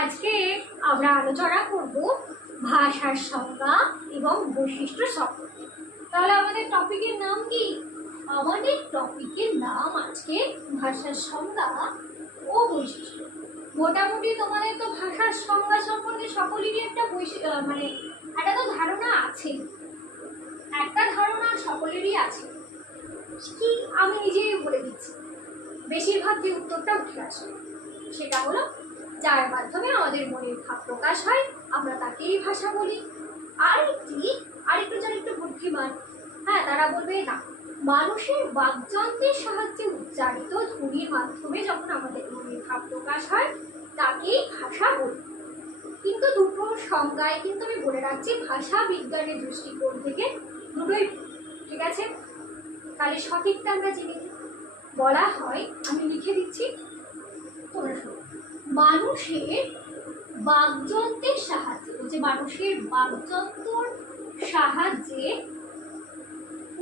আজকে আমরা আলোচনা করব ভাষার সংজ্ঞা এবং বৈশিষ্ট্য সম্পর্কে। তাহলে আমাদের টপিকের নাম কি? আমাদের টপিকের নাম আজকে ভাষার সংজ্ঞা ও বৈশিষ্ট্য। মোটামুটি তোমাদের তো ভাষার সংজ্ঞা সম্পর্কে সকলেরই একটা একটা তো ধারণা আছে, একটা ধারণা সকলেরই আছে। কি আমি নিজেই বলে দিচ্ছি, বেশিরভাগ যে উত্তরটা উঠে আসে সেটা হলো যার মাধ্যমে আমাদের মনের ভাব প্রকাশ হয় আমরা তাকেই ভাষা বলি। আরেকটু যারা একটু বুদ্ধিমান, হ্যাঁ, তারা বলবে না, মানুষের বাকযন্ত্রের সাহায্যে উচ্চারিত ধ্বনির মাধ্যমে যখন আমাদের মনের ভাব প্রকাশ হয় তাকেই ভাষা বলি। কিন্তু দুটো সংজ্ঞায় কিন্তু আমি বলে রাখছি ভাষা বিজ্ঞানের দৃষ্টিকোণ থেকে দুটোই, ঠিক আছে? তাহলে সঠিকটা আমরা জেনে নিই। বলা হয়, আমি লিখে দিচ্ছি তোমরা শোনো, মানুষের বাকযন্ত্রের সাহায্যে, মানুষের বাকযন্ত্রের সাহায্যে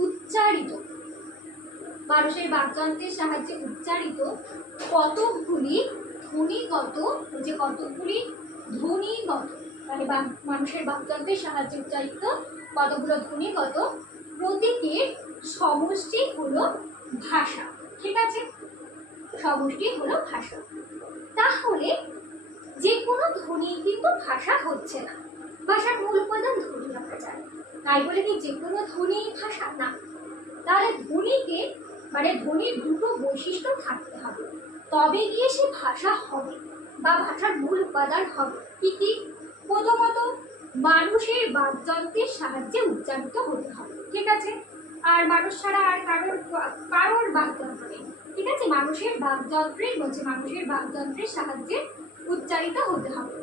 উচ্চারিত, মানুষের বাকযন্ত্রের সাহায্যে উচ্চারিত কতকগুলি ধ্বনিগত, কতকগুলি ধ্বনিগত, মানে মানুষের বাকযন্ত্রের সাহায্যে উচ্চারিত কতগুলো ধ্বনিগত প্রতীকের সমষ্টি হলো ভাষা। ঠিক আছে, সমষ্টি হলো ভাষা। তাহলে যে কোনো ধ্বনি কিন্তু ভাষা হচ্ছে না, ভাষার মূল উপাদান ধ্বনি আমরা জানি, তাই বলে কি যে কোনো ধ্বনি ভাষা না। তাহলে ধ্বনিকে ধ্বনির দুটো বৈশিষ্ট্য থাকতে হবে, তবে গিয়ে সে ভাষা হবে বা ভাষার মূল উপাদান হবে। কি কি? প্রথমত মানুষের বাকযন্ত্রের সাহায্যে উচ্চারিত হতে হবে, ঠিক আছে? আর মানুষ ছাড়া আর কারোর বাকযন্ত্র নেই, ঠিক আছে? মানুষের বাকযন্ত্রের সাহায্যে উচ্চারিত হতে হবে।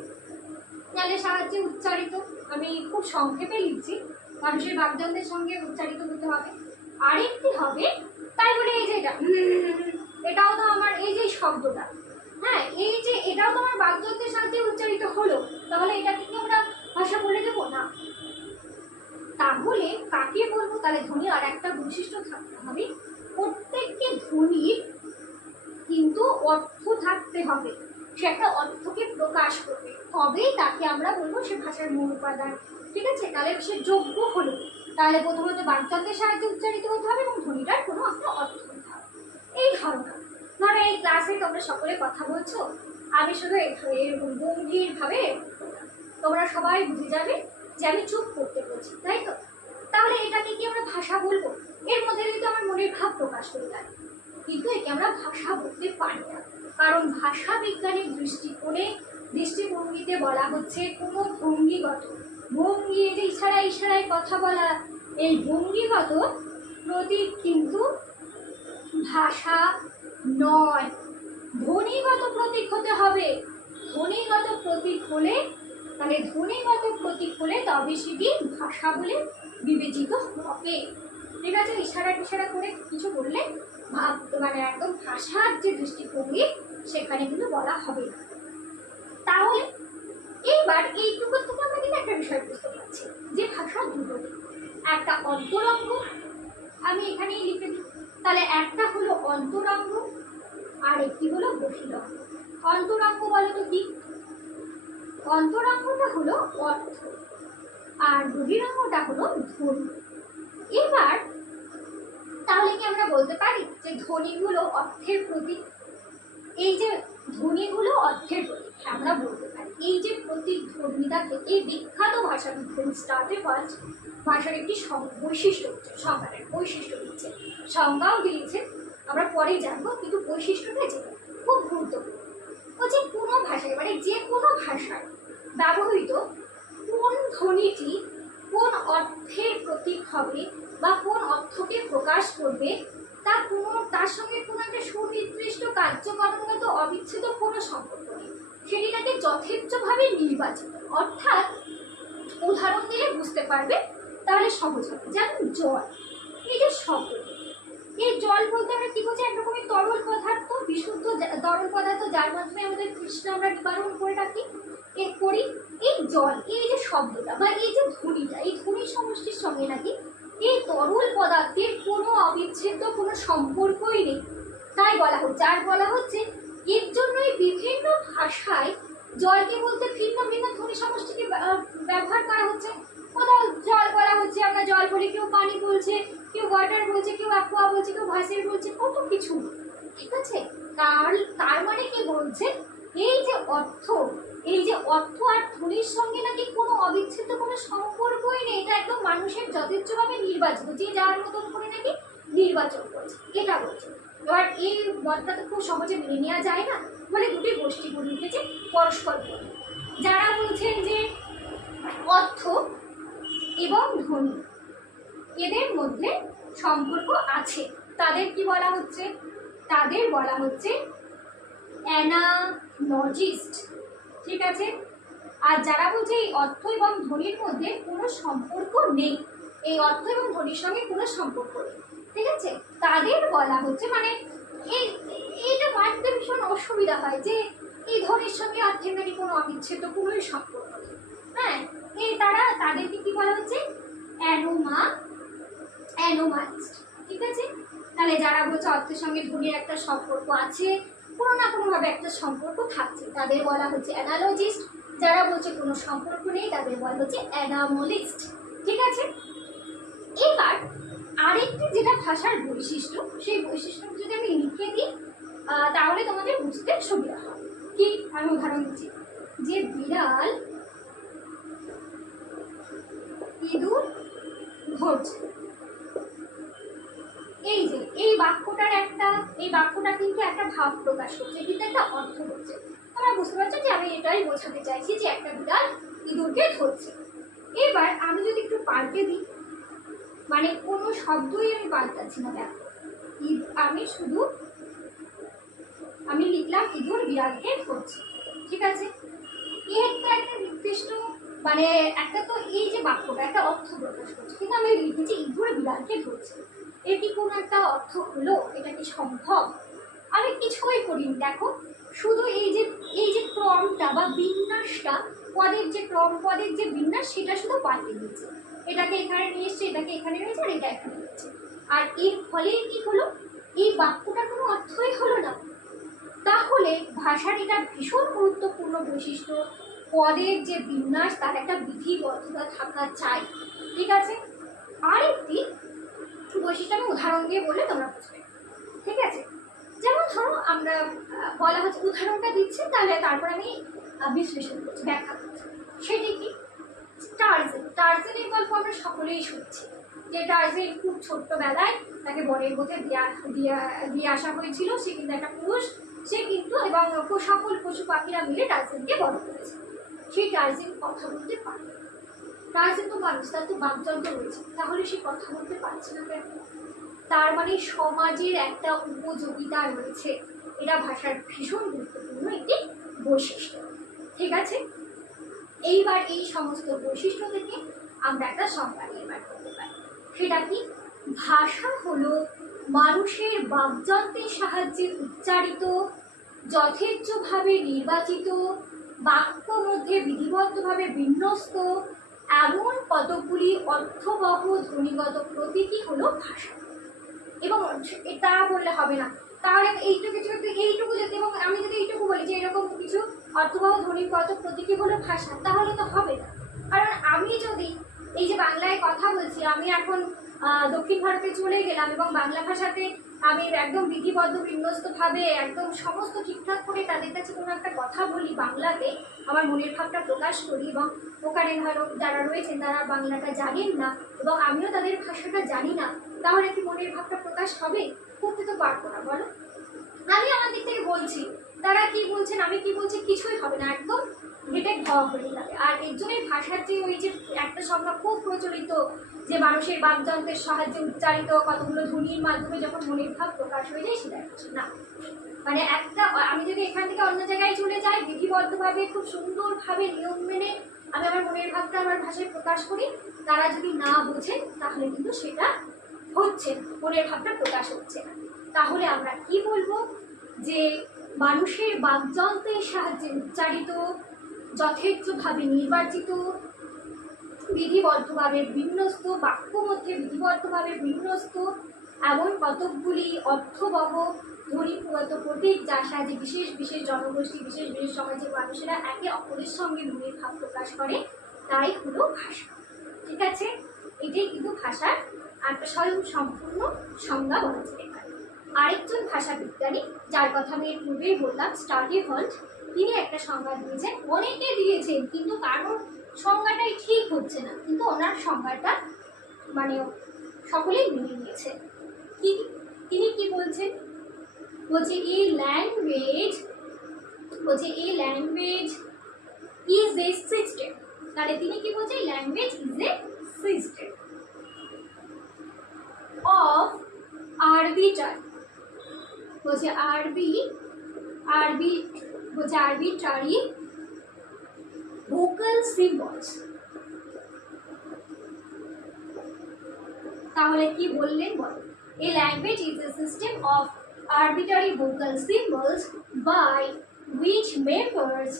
তাহলে সাহায্যে উচ্চারিত, আমি খুব সংক্ষেপে লিখছি, মানুষের বাকযন্ত্রের সঙ্গে উচ্চারিত হতে হবে। আরেকটি হবে, তাই বলে এই যে এটাও তো আমার, এই যে শব্দটা, হ্যাঁ, এই যে এটাও তো আমার বাকযন্ত্রের সাহায্যে উচ্চারিত হলো, তাহলে এটাকে কি আমরা ভাষা বলে দেবো না? তাহলে কাকে বলবো? তাহলে ধ্বনি আর একটা বৈশিষ্ট্য থাকতে হবে, প্রত্যেকটি ধ্বনির কিন্তু অর্থ থাকতে হবে, সে একটা অর্থকে প্রকাশ করবে, তবেই তাকে আমরা বলবো সে ভাষার মূল উপাদান। ঠিক আছে, তাহলে সে যোগ্য হলো। তাহলে প্রথমত বাকযন্ত্রের সাহায্যে উচ্চারিত হতে হবে এবং ধ্বনিটার কোনো একটা অর্থ হতে হবে। এই ধারণা, ধরো এই ক্লাসে তোমরা সকলে কথা বলছো, আমি শুধু এরকম গম্ভীর ভাবে তোমরা সবাই বুঝে যাবে যে আমি চুপ করতে বলছি, তাই তো? তাহলে এটাকে কি আমরা ভাষা বলবো? এর মধ্যে কিন্তু আমার মনের ভাব প্রকাশ করে যায়, কিন্তু একে আমরা ভাষা বলতে পারি না, কারণ ভাষা বিজ্ঞানের দৃষ্টিভঙ্গিতে বলা হচ্ছে কোনো ভঙ্গিগত ভঙ্গি, যে ইশারায় কথা বলা, এই ভঙ্গিগত প্রতীক কিন্তু ভাষা নয়। ধ্বনিগত প্রতীক হতে হবে, ধ্বনিগত প্রতীক হলে তবে সেটি ভাষা বলে বিবেচিত হবে। ঠিক আছে, ইশারা করে কিছু বললে একদম ভাষার যে দৃষ্টিভঙ্গি সেখানে কিন্তু বলা হবে না। তাহলে এইবার এইটুকু থেকে আমরা কিন্তু একটা বিষয় বুঝতে পারছি যে ভাষা দুটো, একটা অন্তরঙ্গ, আমি এখানেই লিখে দিই, তাহলে একটা হলো অন্তরঙ্গ আর একটি হলো বহিরঙ্গ। অন্তরঙ্গ বলো তো কি? অন্তরঙ্গটা হলো অর্থ আর বহিরঙ্গটা হলো ধ্বনি। এবার তাহলে কি আমরা বলতে পারি যে ধ্বনিগুলো অর্থের প্রতীক? এই যে ধ্বনিগুলো অর্থের প্রতীক, আমরা বলতে পারি। এই যে প্রতীক ধ্বনিটা থেকে বিখ্যাত ভাষাবিদ স্টার্টেফাল্ড ভাষার একটি বৈশিষ্ট্য হচ্ছে, সংজ্ঞার বৈশিষ্ট্য দিচ্ছে, সংজ্ঞাও দিয়েছে, আমরা পরে জানবো, কিন্তু বৈশিষ্ট্যটা যে খুব গুরুত্বপূর্ণ। হচ্ছে কোনো ভাষায়, যে কোনো ভাষায় ব্যবহৃত কোন ধ্বনিটি কোন অর্থের প্রতীক হবে বা কোন অর্থকে প্রকাশ করবে তার সঙ্গে কোনো একটা সুনির্দিষ্ট কার্যকরণগত অবিচ্ছেদ্য কোনো সম্পর্ক নেই, সেটি তাকে যথেচ্ছভাবে নির্বাচিত। অর্থাৎ উদাহরণ দিয়ে বুঝতে পারবে, তাহলে সহজ হবে। যেমন জল, এই যে শব্দ, এই জল বলতে আমরা কি বলছি? এক রকমের তরল পদার্থ, বিশুদ্ধ তরল পদার্থ, যার মাধ্যমে আমাদের তৃষ্ণা আমরা নিবারণ করে রাখি করি। এই জল, এই যে শব্দটা বা এই যে ধ্বনিটা, এই ধ্বনি সমষ্টির সঙ্গে নাকি এই তরল পদার্থের কোনো অবিচ্ছেদ্য কোনো সম্পর্কই নেই, তাই বলা হচ্ছে। আর বলা হচ্ছে এর জন্যই বিভিন্ন ভাষায় জলকে বলতে ভিন্ন ভিন্ন ধ্বনি সমষ্টিকে ব্যবহার করা হচ্ছে। কোথাও জল বলা হচ্ছে, আমরা জল বলি, কেউ পানি বলছে, কেউ ওয়াটার বলছে, কেউ অ্যাকোয়া বলছে, কেউ ভাসির বলছে, কত কিছু। ঠিক আছে, তার মানে কি বলছে, এই যে অর্থ, এই যে অর্থ আর ধ্বনির সঙ্গে নাকি কোনো অবিচ্ছেদ্য কোনো সম্পর্কই নেই, এটা একদম মানুষের যথেচ্ছভাবে নির্বাচিত, যে যার মতন করে নাকি নির্বাচন করছে, এটা বলছে। এবার এই মতটা তো খুব সহজে মেনে নেওয়া যায় না, মানে দুটি গোষ্ঠী গড়ে উঠেছে পরস্পর বিরোধী। যারা বলছেন যে অর্থ এবং ধ্বনি এদের মধ্যে সম্পর্ক আছে, তাদের কি বলা হচ্ছে, তাদের বলা হচ্ছে অ্যানালজিস্ট। ঠিক আছে, আর যারা বলছে এই অর্থ এবং ধ্বনির মধ্যে কোনো সম্পর্ক নেই, এই অর্থ এবং ধ্বনির সঙ্গে কোনো সম্পর্ক নেই, ঠিক আছে, তাদের বলা হচ্ছে, মানে এইটা মানতে ভীষণ অসুবিধা হয় যে এই ধ্বনির সঙ্গে অর্থের নাকি কোনো অবিচ্ছেদ্য কোনোই সম্পর্ক নেই। হ্যাঁ, তাদেরকে কি বলা হচ্ছে, অ্যানোমালিস্ট। ঠিক আছে, তাহলে যারা বলছে অর্থের সঙ্গে ধ্বনির একটা সম্পর্ক আছে, কোনো না কোনোভাবে একটা সম্পর্ক থাকছে, তাদের বলা হচ্ছে অ্যানালজিস্ট। যারা বলছে কোনো সম্পর্ক নেই, তাদের বলা হচ্ছে অ্যানামোলিস্ট। ঠিক আছে, এবার আরেকটি যেটা ভাষার বৈশিষ্ট্য, সেই বৈশিষ্ট্য যদি আমি লিখে দিই তাহলে তোমাদের বুঝতে সুবিধা হবে। কি, আমি উদাহরণ দিচ্ছি, যে বিড়াল ইঁদুর ধরছে, এই যে এই বাক্যটা কিন্তু একটা ভাব প্রকাশ করছে, কিন্তু একটা অর্থ হচ্ছে। তোমরা বুঝতে পারছো যে আমি এটাই বোঝাতে চাইছি যে একটা বিড়াল ইঁদুরকে ধরছে। এবার আমি যদি একটু পাল্টে দিই, মানে কোনো শব্দই আমি পাল্টাচ্ছি না, দেখো আমি লিখলাম ইঁদুর বিড়ালকে ধরছে। ঠিক আছে, একটা নির্দিষ্ট, মানে একটা তো এই যে বাক্যটা একটা অর্থ প্রকাশ করছে, কিন্তু আমি লিখেছি ইঁদুর বিড়ালকে ধরছে, এর কি কোনো একটা অর্থ হলো? এটা কি সম্ভব? আমি কিছুই করিনি, দেখো শুধু এই যে ক্রমটা বা বিন্যাসটা, পদের যে ক্রম, পদের যে বিন্যাস, সেটা শুধু পাল্টে দিচ্ছে, এটাকে এখানে নিয়ে এসছে, এটাকে এখানে রয়েছে, আর এটা এখানে রয়েছে, আর এর ফলে কি হলো, এই বাক্যটার কোনো অর্থই হলো না। তাহলে ভাষার এটা ভীষণ গুরুত্বপূর্ণ বৈশিষ্ট্য, পদের যে বিন্যাস তার একটা বিধিবদ্ধতা থাকা চাই। ঠিক আছে, আরেকটি বৈশিষ্ট্য আমি উদাহরণ দিয়ে বললে তোমরা বুঝবে। ঠিক আছে, যেমন ধরো আমরা বলা হচ্ছে, উদাহরণটা দিচ্ছি, তাহলে তারপর আমি বিশ্লেষণ করছি, ব্যাখ্যা করছি। সেটি কি, টার্জেনের গল্প আমরা সকলেই শুনছি, যে টার্জেন খুব ছোট্টবেলায় তাকে বনের মধ্যে দিয়ে আসা হয়েছিল, সে কিন্তু একটা পুরুষ, সে কিন্তু এবং সকল পশু পাখিরা মিলে টার্জেনকে বড় করেছে। সেই টার্জেন কথা বলতে পারে, টার্জেন তো মানুষ, তার তো বাকযন্ত্র রয়েছে, তাহলে সে কথা বলতে পারছে না কেন? তার মানে সমাজের একটা উপযোগিতা রয়েছে, এটা ভাষার ভীষণ গুরুত্বপূর্ণ একটি বৈশিষ্ট্য। ঠিক আছে, এইবার এই সমস্ত বৈশিষ্ট্য থেকে আমরা একটা সংজ্ঞা নির্মাণ করতে পারি। সেটা কি, ভাষা হলো মানুষের বাকযন্ত্রের সাহায্যে উচ্চারিত, যথেচ্ছভাবে নির্বাচিত, বাক্য মধ্যে বিধিবদ্ধভাবে বিন্যস্ত এমন কতগুলি অর্থবহ ধ্বনিগত প্রতীকই হলো ভাষা। এবং এটা বললে হবে না, তাহলে এইটুকু যদি, এবং আমি যদি এইটুকু বলি যে এরকম কিছু অর্থবহ ধ্বনিগত প্রতীকই হলো ভাষা, তাহলে তো হবে না। কারণ আমি যদি এই যে বাংলায় কথা বলছি, আমি এখন দক্ষিণ ভারতে চলে গেলাম এবং বাংলা ভাষাতে আমি একদম বিধিবদ্ধ বিন্যস্তভাবে একদম সমস্ত ঠিকঠাক করে তাদের কাছে কোনো একটা কথা বলি বাংলাতে, আমার মনের ভাবটা প্রকাশ করি, এবং ওখানে ধরো যারা রয়েছেন তারা বাংলাটা জানেন না এবং আমিও তাদের ভাষাটা জানি না, তাহলে কি মনের ভাবটা প্রকাশ হবে? করতে তো পারবো না, বলো। আমি আমার দিক থেকে বলছি, তারা কি বলছেন আমি কি বলছি, কিছুই হবে না, একদম ডিটেক্ট হওয়া হয়ে যাবে। আর এর জন্যই ভাষার যে ওই যে একটা সংখ্যা খুব প্রচলিত, যে মানুষের বাকযন্ত্রের সাহায্যে উচ্চারিত কতগুলো ধ্বনির মাধ্যমে যখন মনের ভাব প্রকাশ হয়ে যায়, সেটা না, মানে একটা আমি যদি এখান থেকে অন্য জায়গায় চলে যাই, বিধিবদ্ধভাবে খুব সুন্দরভাবে নিয়ম মেনে আমি আমার মনের ভাবটা আমার ভাষায় প্রকাশ করি, তারা যদি না বোঝেন তাহলে কিন্তু সেটা হচ্ছে না, মনের ভাবটা প্রকাশ হচ্ছে না। তাহলে আমরা কি বলবো, যে মানুষের বাকযন্ত্রের সাহায্যে উচ্চারিত, যথেচ্ছভাবে নির্বাচিত, বিধিবদ্ধভাবে বিন্যস্ত, বাক্য মধ্যে বিধিবদ্ধভাবে বিন্যস্ত এমন কতকগুলি অর্থবহ ধ্বনিগত প্রতীক যার সাহায্যে বিশেষ বিশেষ জনগোষ্ঠী বিশেষ বিশেষ সমাজের মানুষেরা একে অপরের সঙ্গে মনের ভাব প্রকাশ করে, তাই হলো ভাষা। ঠিক আছে, এটাই কিন্তু ভাষার একটা স্বয়ং সম্পূর্ণ সংজ্ঞা বলা যেতে পারে। আরেকজন ভাষা বিজ্ঞানী যার কথা আমি পূর্বেই বললাম, স্টার্টিভল্ট, তিনি একটা সংজ্ঞা দিয়েছেন। অনেকে দিয়েছেন কিন্তু কারোর সংজ্ঞাটাই ঠিক হচ্ছে না, কিন্তু ওনার সংজ্ঞাটা মানে সকলেই মেনে নিয়েছে। তিনি কি বলছেন, বলছে এই ল্যাঙ্গুয়েজ ইজ এ সিস্টেম। তাহলে তিনি কি বলছে, language is a system of arbitrary vocal symbols. তাহলে কি বললেন বল, a language is a system of arbitrary vocal symbols by which members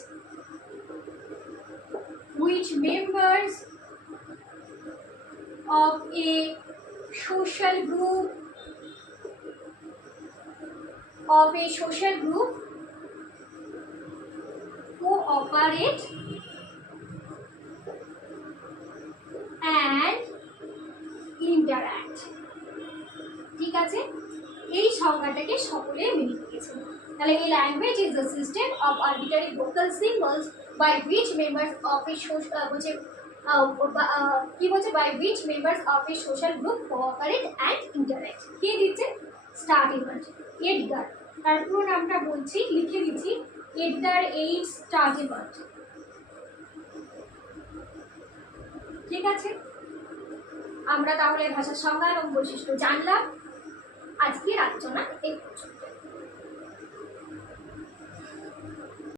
of a social group cooperate and interact। ঠিক আছে, এই সংজ্ঞাটাকে সকলে মেনে নিয়েছেন। তাহলে এই language is the system of arbitrary vocal symbols by which members of a by which members of a social group cooperate and interact. কে দিচ্ছে, স্টার্টিভল্ট, এডগার। তার পুরো নামটা বলছি, লিখে দিচ্ছি, এডগার এইচ স্টার্টিভল্ট। ঠিক আছে, আমরা তাহলে ভাষার সংজ্ঞা এবং বৈশিষ্ট্য জানলাম। আজকের আলোচনা এই পর্যন্ত।